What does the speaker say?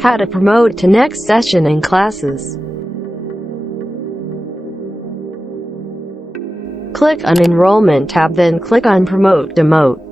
How to promote to next session in classes. Click on Enrollment tab, then click on Promote Demote.